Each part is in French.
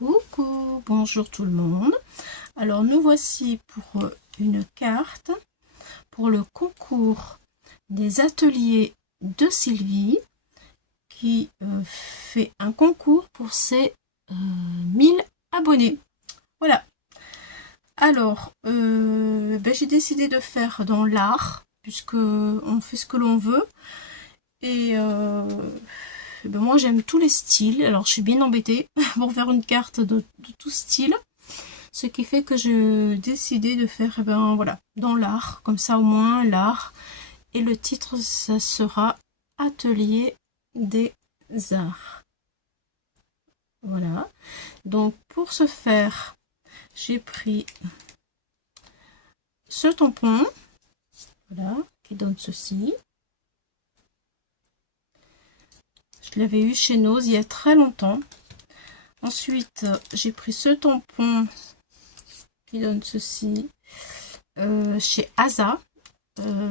Coucou, bonjour tout le monde. Alors nous voici pour une carte pour le concours des ateliers de Sylvie qui fait un concours pour ses 1000 abonnés. Voilà. Alors, j'ai décidé de faire dans l'art puisque on fait ce que l'on veut et moi j'aime tous les styles. Alors je suis bien embêtée pour faire une carte de tout style. Ce qui fait que j'ai décidé de faire voilà, dans l'art, comme ça au moins l'art. Et le titre, ça sera Atelier des arts. Voilà. Donc pour ce faire, j'ai pris ce tampon, voilà, qui donne ceci. Je l'avais eu chez Nose il y a très longtemps. Ensuite, j'ai pris ce tampon qui donne ceci chez Asa,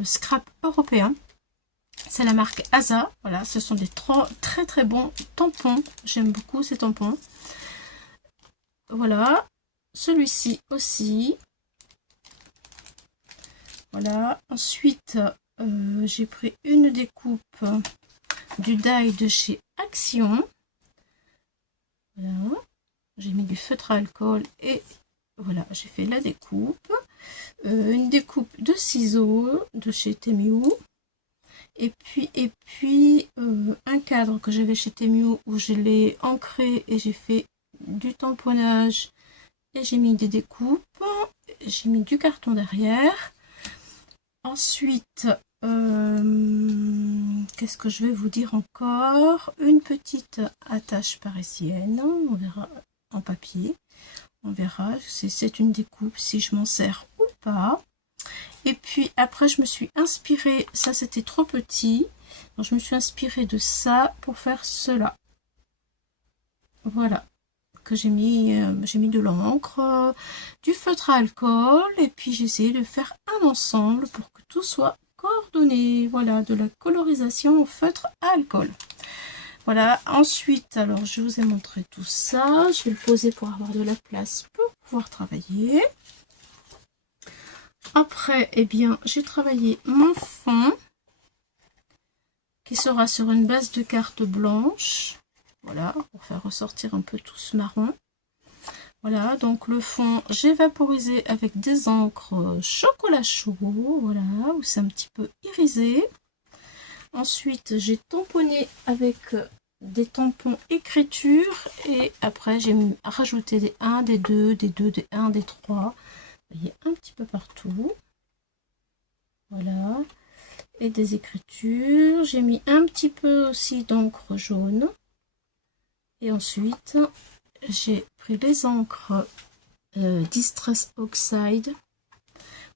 scrap européen. C'est la marque Asa. Voilà, ce sont des très très bons tampons. J'aime beaucoup ces tampons. Voilà, celui-ci aussi. Voilà, ensuite j'ai pris une découpe du die de chez Action. Voilà, j'ai mis du feutre à alcool et voilà, j'ai fait la découpe. Une découpe de ciseaux de chez Temu. Et puis un cadre que j'avais chez Temu où je l'ai ancré et j'ai fait du tamponnage et j'ai mis des découpes. J'ai mis du carton derrière. Ensuite, qu'est-ce que je vais vous dire encore? Une petite attache parisienne, on verra en papier. On verra, c'est une découpe si je m'en sers ou pas. Et puis après je me suis inspirée, ça c'était trop petit, donc je me suis inspirée de ça pour faire cela. Voilà, que j'ai mis de l'encre, du feutre à alcool, et puis j'ai essayé de faire un ensemble pour que tout soit coordonné. Voilà, de la colorisation au feutre à alcool. Voilà, ensuite, alors je vous ai montré tout ça, je vais le poser pour avoir de la place pour pouvoir travailler. Après, eh bien, j'ai travaillé mon fond qui sera sur une base de carte blanche. Voilà, pour faire ressortir un peu tout ce marron. Voilà, donc le fond, j'ai vaporisé avec des encres chocolat chaud. Voilà, où c'est un petit peu irisé. Ensuite, j'ai tamponné avec des tampons écriture. Et après, j'ai rajouté des 1, des 2, des 2, des 1, des 3. Vous voyez, un petit peu partout. Voilà, et des écritures. J'ai mis un petit peu aussi d'encre jaune. Et ensuite, j'ai pris les encres Distress Oxide,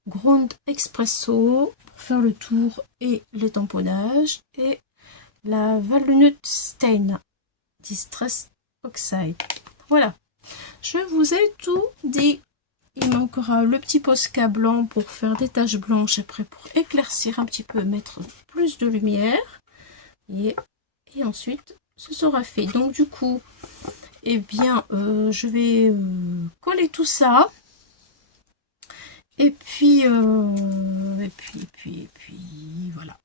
Ground Espresso pour faire le tour et les tamponnages. Et la Walnut Stain Distress Oxide. Voilà, je vous ai tout dit. Il manquera le petit Posca blanc pour faire des taches blanches après pour éclaircir un petit peu, mettre plus de lumière. Et ensuite, ce sera fait. Donc du coup, eh bien, je vais coller tout ça. Et puis, voilà.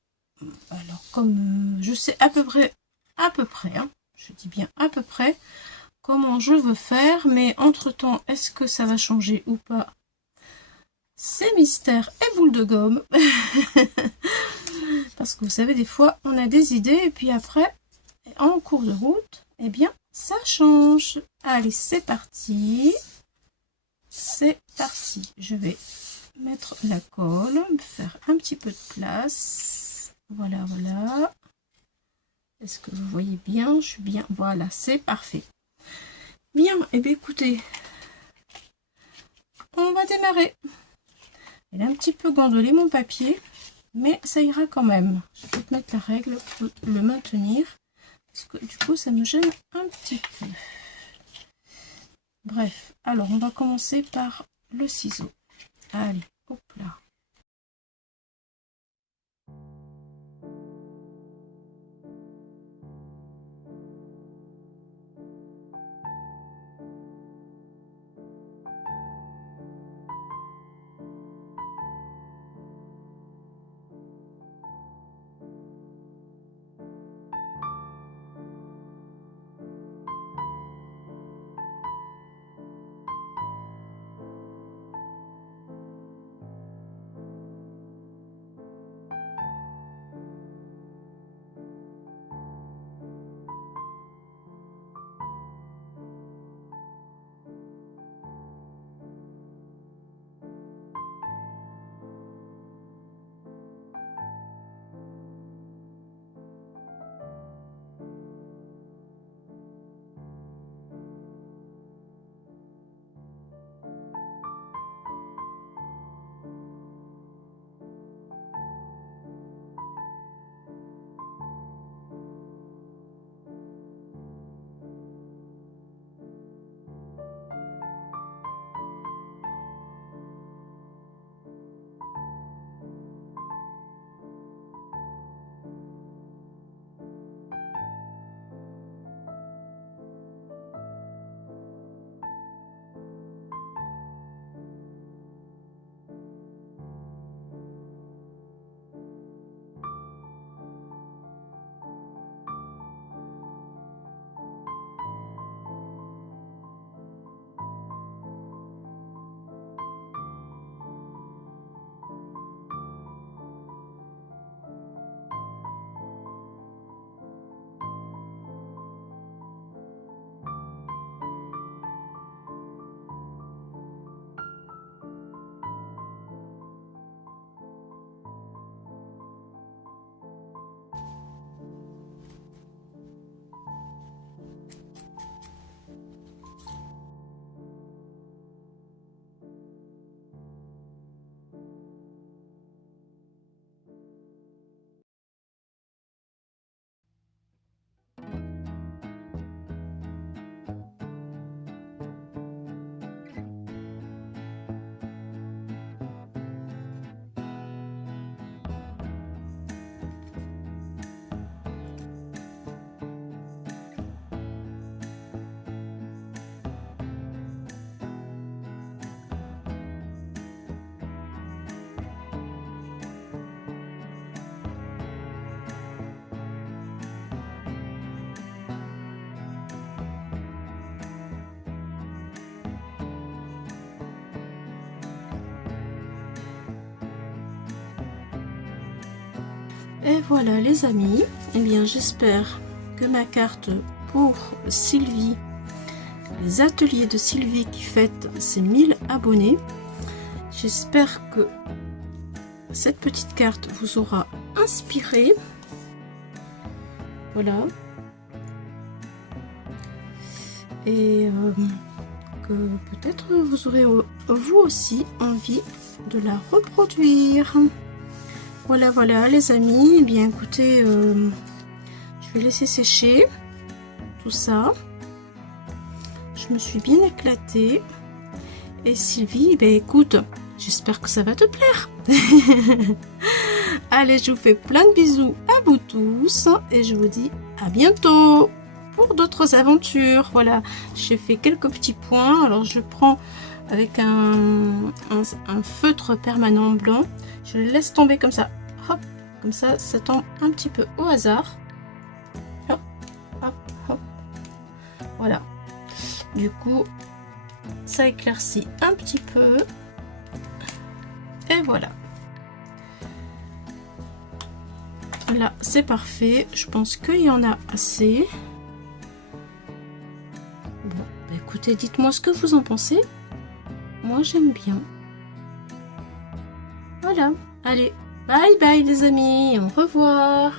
Alors, comme je sais à peu près, hein, je dis bien à peu près, comment je veux faire, mais entre-temps, est-ce que ça va changer ou pas? C'est mystère et boule de gomme. Parce que vous savez, des fois, on a des idées et puis après, en cours de route, eh bien, ça change. Allez, c'est parti. C'est parti. Je vais mettre la colle, faire un petit peu de place. Voilà, voilà. Est-ce que vous voyez bien? Je suis bien. Voilà, c'est parfait. Bien, et bien écoutez, on va démarrer. Elle a un petit peu gondolé mon papier, mais ça ira quand même. Je vais peut-être mettre la règle pour le maintenir, parce que du coup ça me gêne un petit peu. Bref, alors on va commencer par le ciseau. Allez, hop là. Et voilà les amis, eh bien j'espère que ma carte pour Sylvie, les ateliers de Sylvie qui fête ses 1000 abonnés, j'espère que cette petite carte vous aura inspiré. Voilà. Et que peut-être vous aurez vous aussi envie de la reproduire. Voilà, voilà les amis. Eh bien écoutez, je vais laisser sécher tout ça. Je me suis bien éclatée. Et Sylvie, ben écoute, j'espère que ça va te plaire. Allez, je vous fais plein de bisous à vous tous et je vous dis à bientôt pour d'autres aventures. Voilà, j'ai fait quelques petits points. Alors je prends avec un feutre permanent blanc, je le laisse tomber comme ça. Hop, comme ça, ça tombe un petit peu au hasard. Hop, hop, hop. Voilà. Du coup, ça éclaircit un petit peu. Et voilà. Là, c'est parfait. Je pense qu'il y en a assez. Bon, bah écoutez, dites-moi ce que vous en pensez. Moi, j'aime bien. Voilà. Allez, bye bye les amis. Au revoir.